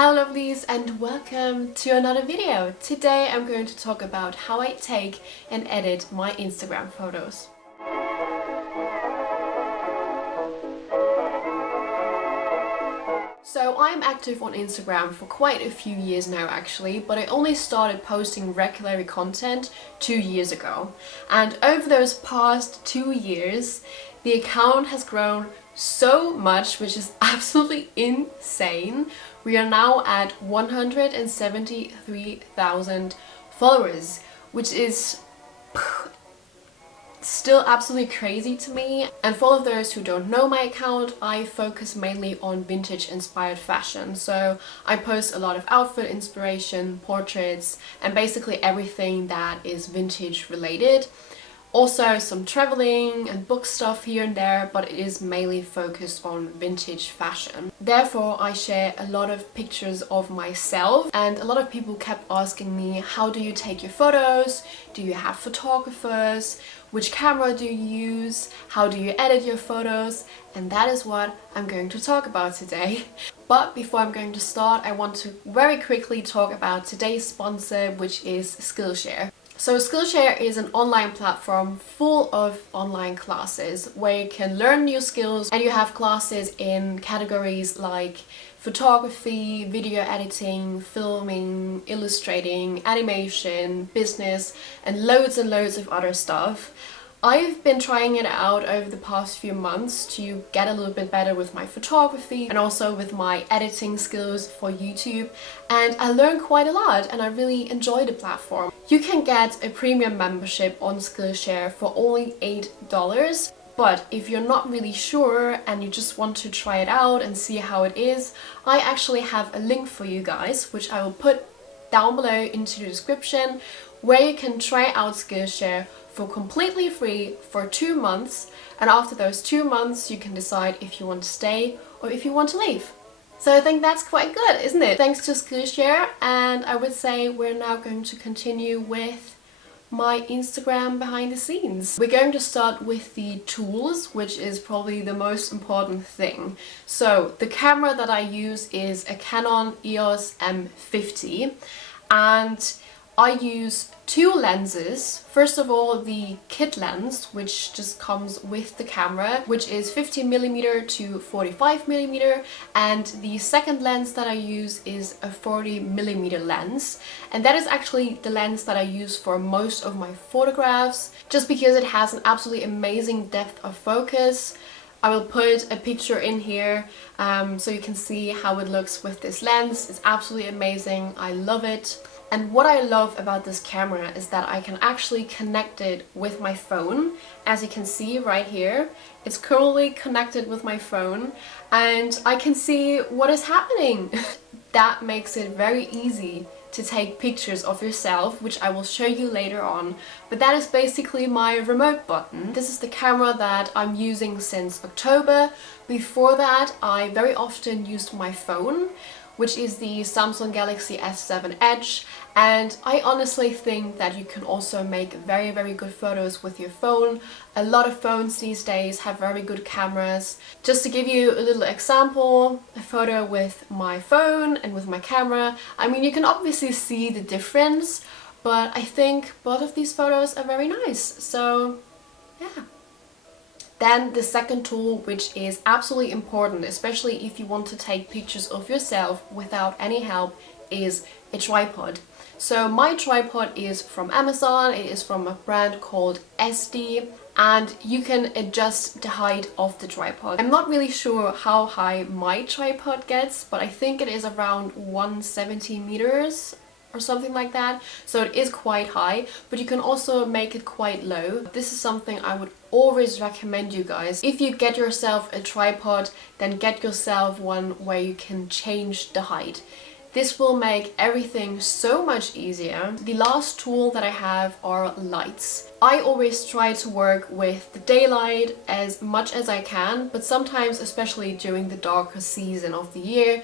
Hello lovelies and welcome to another video. Today I'm going to talk about how I take and edit my Instagram photos. So I'm active on Instagram for quite a few years now actually, but I only started posting regular content 2 years ago. And over those past 2 years, the account has grown so much, which is absolutely insane. We are now at 173,000 followers, which is still absolutely crazy to me. And for all of those who don't know my account, I focus mainly on vintage inspired fashion. So I post a lot of outfit inspiration, portraits, and basically everything that is vintage related. Also some traveling and book stuff here and there, but it is mainly focused on vintage fashion. Therefore, I share a lot of pictures of myself, and a lot of people kept asking me, how do you take your photos? Do you have photographers? Which camera do you use? How do you edit your photos? And that is what I'm going to talk about today. But before I'm going to start, I want to very quickly talk about today's sponsor, which is Skillshare. So Skillshare is an online platform full of online classes where you can learn new skills, and you have classes in categories like photography, video editing, filming, illustrating, animation, business, and loads of other stuff. I've been trying it out over the past few months to get a little bit better with my photography and also with my editing skills for YouTube, and I learned quite a lot and I really enjoy the platform. You can get a premium membership on Skillshare for only $8, but if you're not really sure and you just want to try it out and see how it is, I actually have a link for you guys, which I will put down below into the description, where you can try out Skillshare for completely free for 2 months, and after those 2 months you can decide if you want to stay or if you want to leave. So I think that's quite good, isn't it? Thanks to Skillshare, and I would say we're now going to continue with my Instagram behind the scenes. We're going to start with the tools, which is probably the most important thing. So the camera that I use is a Canon EOS M50, and I use 2 lenses. First of all, the kit lens, which just comes with the camera, which is 50mm to 45mm, and the second lens that I use is a 40mm lens, and that is actually the lens that I use for most of my photographs, just because it has an absolutely amazing depth of focus. I will put a picture in here so you can see how it looks with this lens. It's absolutely amazing. I love it. And what I love about this camera is that I can actually connect it with my phone. As you can see right here, it's currently connected with my phone and I can see what is happening. That makes it very easy to take pictures of yourself, which I will show you later on. But that is basically my remote button. This is the camera that I'm using since October. Before that, I very often used my phone, which is the Samsung Galaxy S7 Edge, and I honestly think that you can also make very good photos with your phone. A lot of phones these days have very good cameras. Just to give you a little example, a photo with my phone and with my camera, I mean, you can obviously see the difference, but I think both of these photos are very nice, so yeah. Then the second tool, which is absolutely important, especially if you want to take pictures of yourself without any help, is a tripod. So my tripod is from Amazon. It is from a brand called SD, and you can adjust the height of the tripod. I'm not really sure how high my tripod gets, but I think it is around 170 meters or something like that, so it is quite high, but you can also make it quite low. This is something I would always recommend you guys. If you get yourself a tripod, then get yourself one where you can change the height. This will make everything so much easier. The last tool that I have are lights. I always try to work with the daylight as much as I can, but sometimes, especially during the darker season of the year,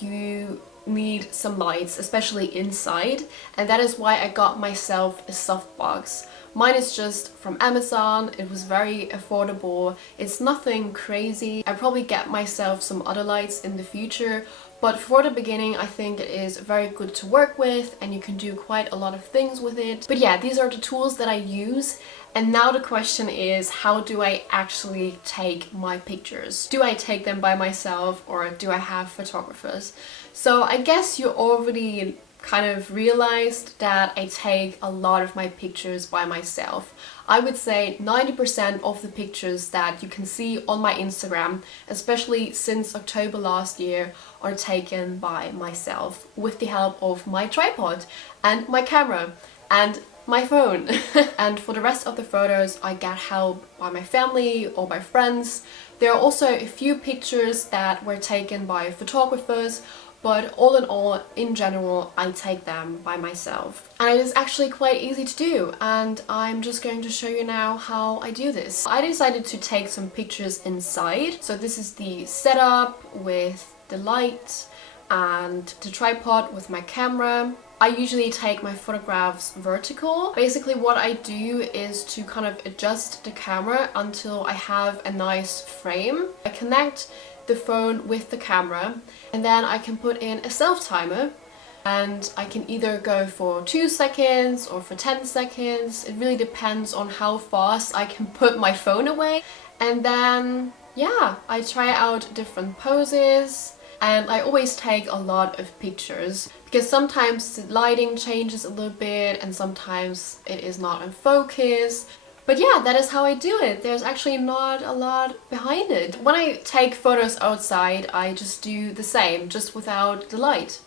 you need some lights, especially inside, and that is why I got myself a softbox. Mine is just from Amazon. It was very affordable. It's nothing crazy. I probably get myself some other lights in the future, But for the beginning, I think it is very good to work with and you can do quite a lot of things with it. But yeah, these are the tools that I use. And now the question is, how do I actually take my pictures? Do I take them by myself or do I have photographers? So I guess you already kind of realized that I take a lot of my pictures by myself. I would say 90% of the pictures that you can see on my Instagram, especially since October last year, are taken by myself with the help of my tripod and my camera and my phone. And for the rest of the photos I get help by my family or by friends. There are also a few pictures that were taken by photographers, but all in all, in general, I take them by myself. And it is actually quite easy to do, and I'm just going to show you now how I do this. I decided to take some pictures inside. So this is the setup with the light and the tripod with my camera. I usually take my photographs vertical. Basically what I do is to kind of adjust the camera until I have a nice frame. I connect the phone with the camera and then I can put in a self timer and I can either go for 2 seconds or for 10 seconds. It really depends on how fast I can put my phone away. And then yeah, I try out different poses. And I always take a lot of pictures because sometimes the lighting changes a little bit and sometimes it is not in focus. But yeah, that is how I do it. There's actually not a lot behind it. When I take photos outside, I just do the same, just without the light.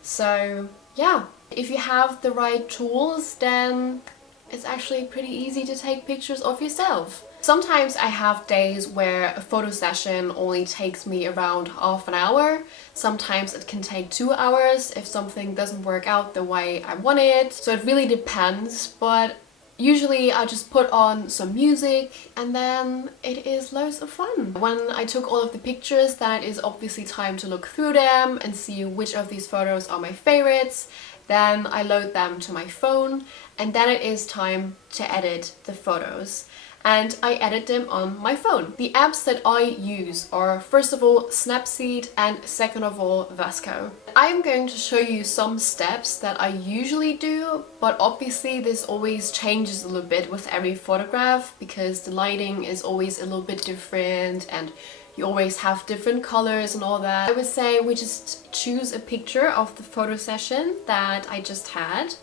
So yeah, if you have the right tools, then it's actually pretty easy to take pictures of yourself. Sometimes I have days where a photo session only takes me around half an hour. Sometimes it can take 2 hours if something doesn't work out the way I want it. So it really depends, but usually I just put on some music and then it is loads of fun. When I took all of the pictures, then it is obviously time to look through them and see which of these photos are my favorites. Then I load them to my phone and then it is time to edit the photos. And I edit them on my phone. The apps that I use are first of all Snapseed and second of all VSCO. I'm going to show you some steps that I usually do, but obviously this always changes a little bit with every photograph because the lighting is always a little bit different and you always have different colors and all that. I would say we just choose a picture of the photo session that I just had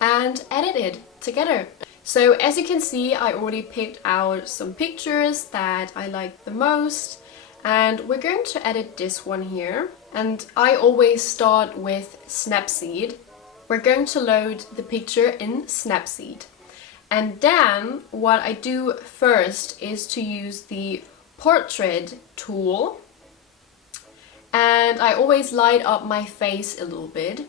and edit it together. So as you can see, I already picked out some pictures that I like the most and we're going to edit this one here. And I always start with Snapseed. We're going to load the picture in Snapseed. And then what I do first is to use the portrait tool and I always light up my face a little bit.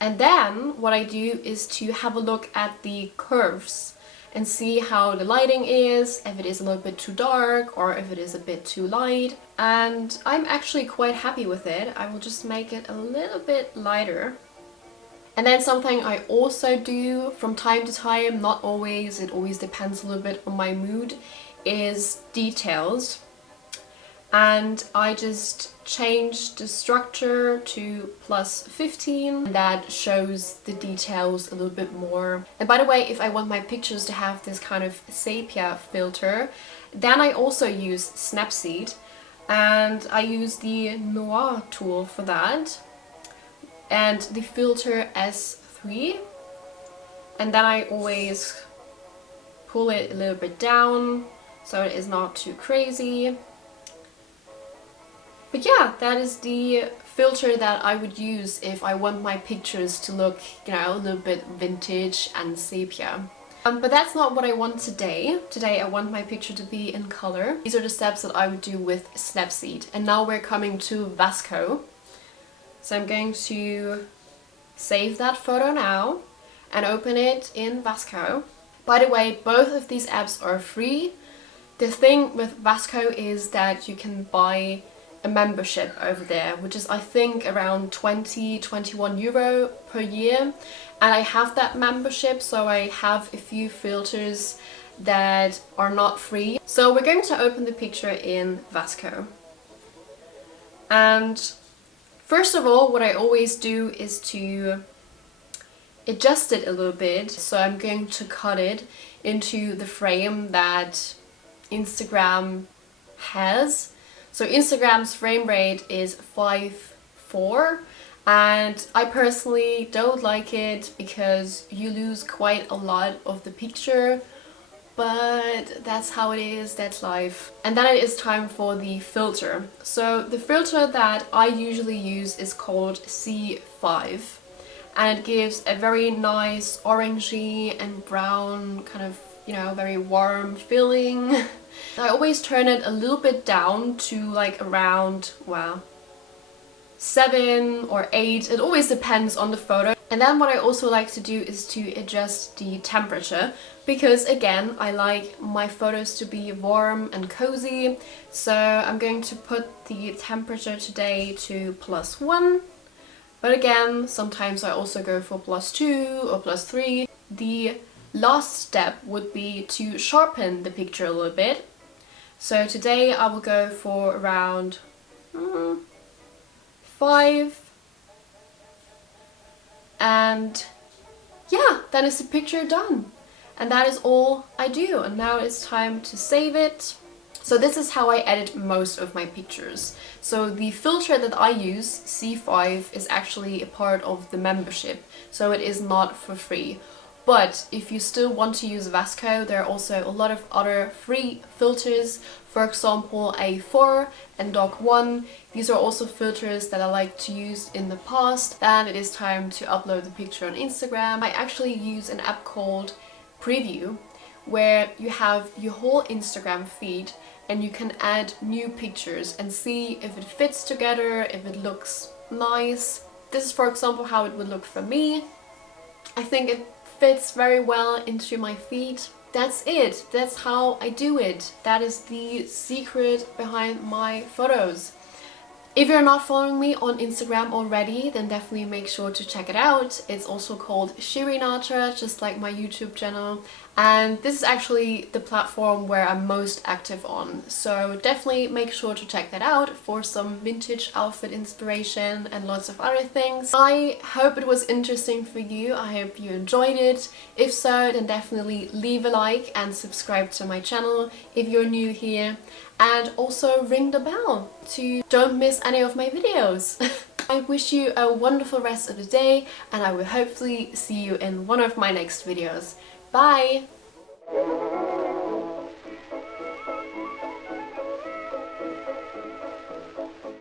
And then what I do is to have a look at the curves and see how the lighting is, if it is a little bit too dark or if it is a bit too light. And I'm actually quite happy with it. I will just make it a little bit lighter. And then something I also do from time to time, not always, it always depends a little bit on my mood, is details. And I just change the structure to +15. That shows the details a little bit more. And by the way, if I want my pictures to have this kind of sepia filter, then I also use Snapseed and I use the Noir tool for that and the filter S3. And then I always pull it a little bit down so it is not too crazy. But yeah, that is the filter that I would use if I want my pictures to look, you know, a little bit vintage and sepia. But that's not what I want today. Today I want my picture to be in color. These are the steps that I would do with Snapseed. And now we're coming to VSCO. So I'm going to save that photo now and open it in VSCO. By the way, both of these apps are free. The thing with VSCO is that you can buy a membership over there, which is I think around 21 euro per year, and I have that membership, so I have a few filters that are not free. So we're going to open the picture in VSCO. And first of all, what I always do is to adjust it a little bit. So I'm going to cut it into the frame that Instagram has. So Instagram's frame rate is 5:4, and I personally don't like it because you lose quite a lot of the picture, but that's how it is, that's life. And then it is time for the filter. So the filter that I usually use is called C5, and it gives a very nice orangey and brown kind of, you know, very warm feeling. I always turn it a little bit down to like around, well, 7 or 8. It always depends on the photo. And then what I also like to do is to adjust the temperature, because again, I like my photos to be warm and cozy. So I'm going to put the temperature today to +1. But again, sometimes I also go for +2 or +3. The last step would be to sharpen the picture a little bit. So today I will go for around 5. And yeah, then is the picture done. And that is all I do. And now it's time to save it. So this is how I edit most of my pictures. So the filter that I use, C5, is actually a part of the membership. So it is not for free. But if you still want to use VSCO, there are also a lot of other free filters. For example, A4 and Doc1. These are also filters that I like to use in the past. Then it is time to upload the picture on Instagram. I actually use an app called Preview, where you have your whole Instagram feed and you can add new pictures and see if it fits together, if it looks nice. This is, for example, how it would look for me. I think it fits very well into my feed. That's it. That's how I do it. That is the secret behind my photos. If you're not following me on Instagram already, then definitely make sure to check it out. It's also called Shirinatra, just like my YouTube channel. And this is actually the platform where I'm most active on. So definitely make sure to check that out for some vintage outfit inspiration and lots of other things. I hope it was interesting for you. I hope you enjoyed it. If so, then definitely leave a like and subscribe to my channel if you're new here. And also ring the bell to don't miss any of my videos. I wish you a wonderful rest of the day, and I will hopefully see you in one of my next videos. Bye!